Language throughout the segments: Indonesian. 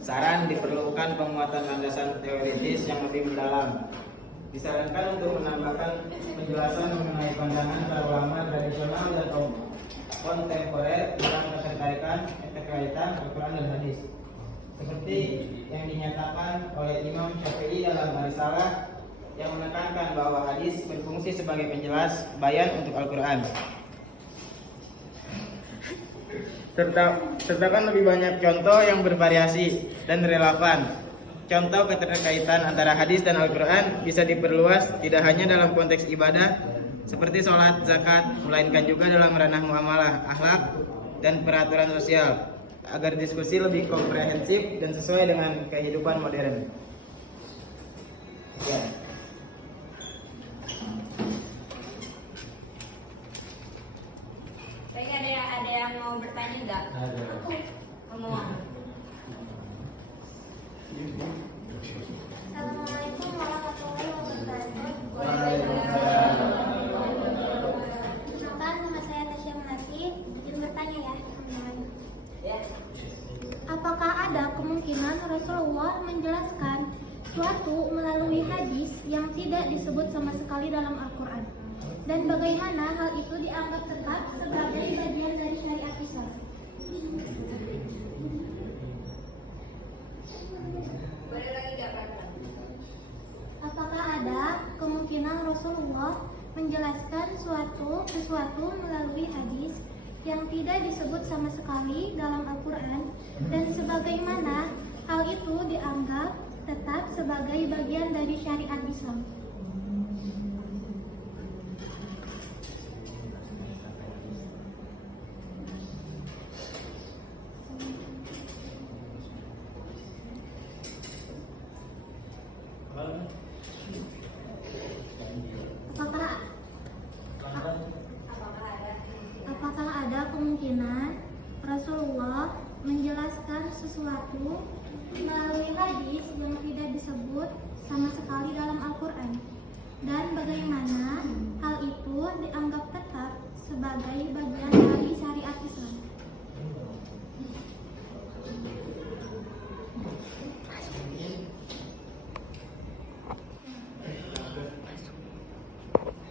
Saran diperlukan penguatan landasan teoritis yang lebih mendalam. Disarankan untuk menambahkan penjelasan mengenai pandangan para ulama tradisional dan kontemporer tentang keterkaitan Al-Quran dan hadis, seperti yang dinyatakan oleh Imam Syafi'i dalam Ar-Risalah yang menekankan bahwa hadis berfungsi sebagai penjelas bayan untuk Al-Quran. Sertakan lebih banyak contoh yang bervariasi dan relevan. Contoh keterkaitan antara hadis dan Al-Quran bisa diperluas tidak hanya dalam konteks ibadah seperti sholat, zakat, melainkan juga dalam ranah muamalah, akhlak, dan peraturan sosial, agar diskusi lebih komprehensif dan sesuai dengan kehidupan modern. Ya. Ada yang mau bertanya enggak? Ada. Ngomong. Assalamualaikum warahmatullahi wabarakatuh. Perkenalkan, nama saya Tasya Munasih. Izin bertanya ya, teman-teman. Apakah ada kemungkinan Rasulullah menjelaskan suatu melalui hadis yang tidak disebut sama sekali dalam Al-Quran? Dan bagaimana hal itu dianggap tetap sebagai bagian dari syariat Islam? Apakah ada kemungkinan Rasulullah menjelaskan sesuatu melalui hadis yang tidak disebut sama sekali dalam Al-Quran, dan sebagaimana hal itu dianggap tetap sebagai bagian dari syariat Islam? Apakah ada kemungkinan Rasulullah menjelaskan sesuatu melalui hadis yang tidak disebut sama sekali dalam Al-Quran, dan bagaimana hal itu dianggap tetap sebagai bagian dari syariat Islam?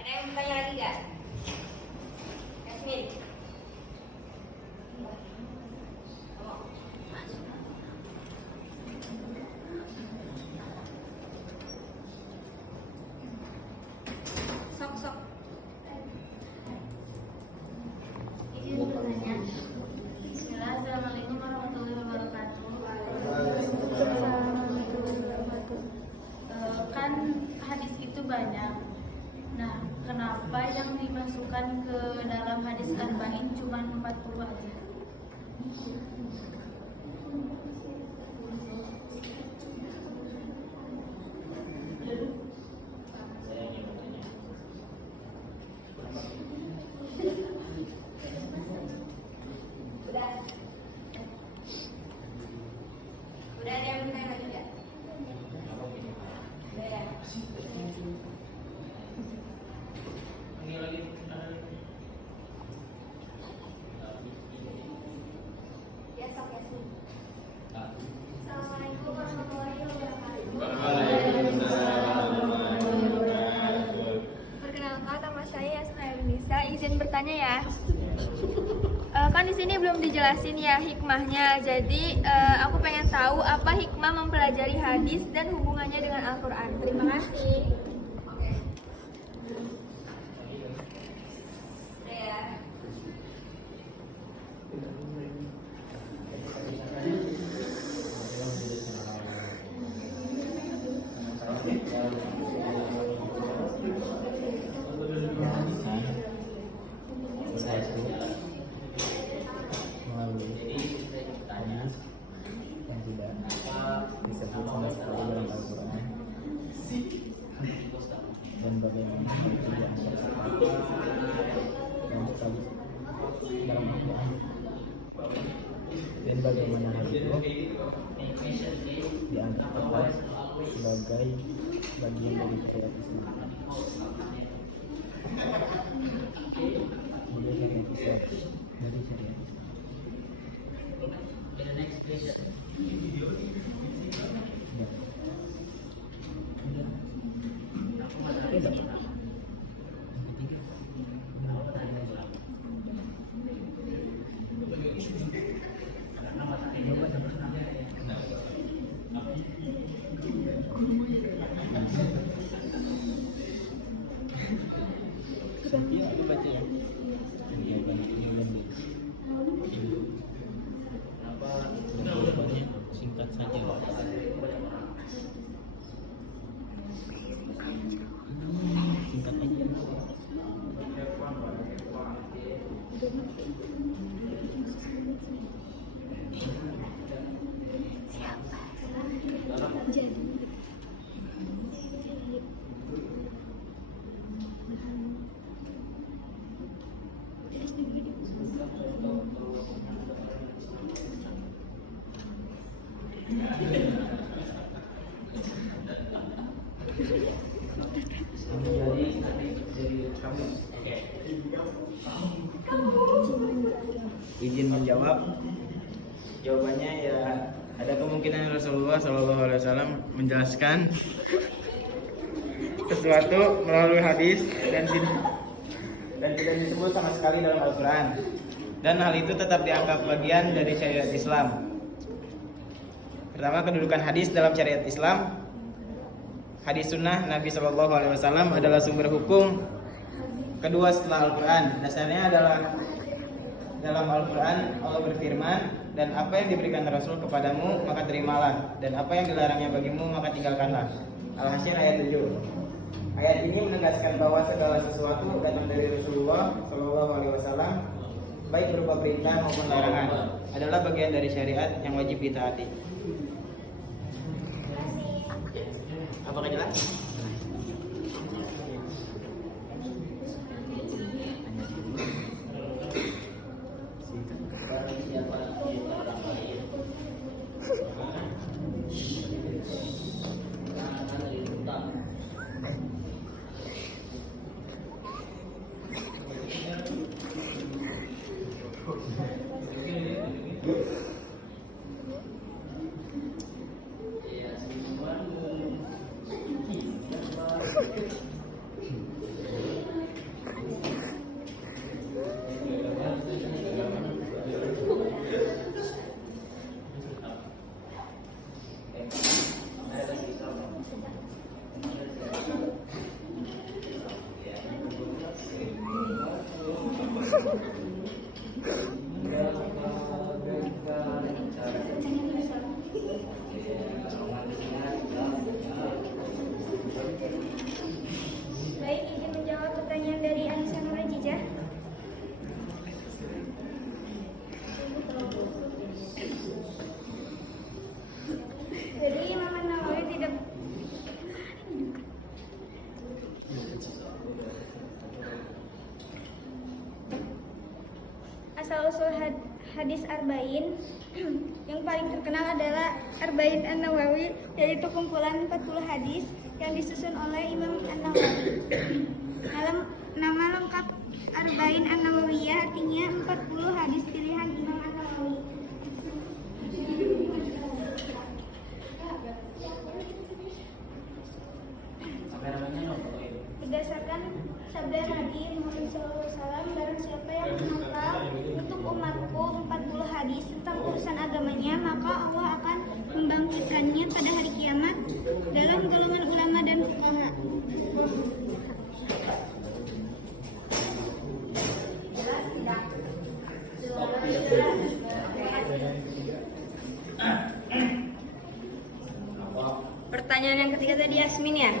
Ada yang bertanya lagi enggak? Yasmin. Sok. Izin bertanya. Bismillah, Assalamualaikum warahmatullahi wabarakatuh. Kan hadis itu banyak. Nah, kenapa yang dimasukkan ke dalam hadis arba'in cuma 40 aja? Udah ada yang bertanya lagi enggak? Udah ya. Ya, sok Yasmin. Assalamualaikum warahmatullahi wabarakatuh. Perkenalkan, nama saya Yasna Yunisa. Izin bertanya ya. Kan di sini belum dijelasin ya hikmahnya. Jadi aku pengen tahu apa hikmah mempelajari hadis dan hubungannya dengan Al-Quran. Terima kasih. Udah ya. Sesuatu melalui hadis yang tidak disebut sama sekali dalam Al-Quran, dan bagaimana hal itu dianggap yang sekali dalam Al-Quran, dan bagaimana hal itu dianggap tetap sebagai bagian dari syariat Islam. Bagian dari syariat Islam. Izin menjawab. Jawabannya ya ada kemungkinan Rasulullah SAW menjelaskan sesuatu melalui hadis dan tidak disebut sama sekali dalam Al-Quran. Dan hal itu tetap dianggap bagian dari syariat Islam. Pertama, kedudukan hadis dalam syariat Islam. Hadis sunnah Nabi SAW adalah sumber hukum kedua setelah Al-Quran. Dasarnya adalah dalam Al-Quran Allah berfirman, dan apa yang diberikan Rasul kepadamu maka terimalah, dan apa yang dilarangnya bagimu maka tinggalkanlah. Al-Hasyr ayat 7. Ayat ini menegaskan bahwa segala sesuatu datang dari Rasulullah SAW, baik berupa perintah maupun larangan, adalah bagian dari syariat yang wajib ditaati. Apakah jelas? Baik, izin menjawab pertanyaan dari Anissa Nurajijah. Jadi Imam An-Nawawi tidak asal-usul hadis Arba'in yang paling terkenal adalah Arba'in An-Nawawi, yaitu kumpulan 40 hadis yang disusun oleh Imam An-Nawawi. Nama lengkap Arba'in An-Nawawiyah artinya 40 hadis pilihan Imam An-Nawawi. Berdasarkan sabda Nabi Muhammad SAW, barang siapa yang menghafal untuk umatku 40 hadis tentang urusan agamanya, maka Allah akan membangkitkannya pada hari kiamat dalam golongan ulama dan fuqaha. Pertanyaan yang ketiga tadi Yasmin ya?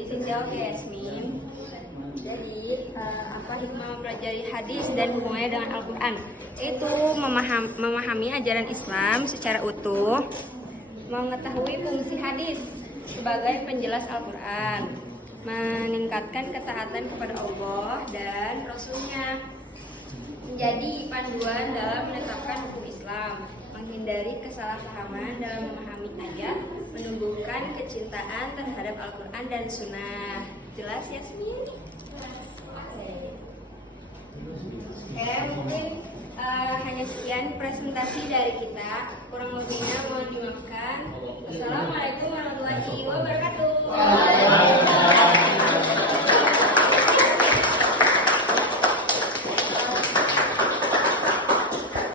Izin jawab ya Yasmin. Jadi apa hikmah mempelajari hadis dan hubungannya dengan Al-Quran? Itu memahami ajaran Islam secara utuh, mengetahui fungsi hadis sebagai penjelas Al-Quran, meningkatkan ketaatan kepada Allah dan Rasul-Nya, menjadi panduan dalam menetapkan hukum Islam, menghindari kesalahpahaman dalam memahami ayat, menumbuhkan kecintaan terhadap Al-Quran dan Sunnah. Jelas Yasmin? Oke, mungkin hanya sekian presentasi dari kita. Kurang lebihnya mohon dimaafkan. Wassalamualaikum warahmatullahi wabarakatuh.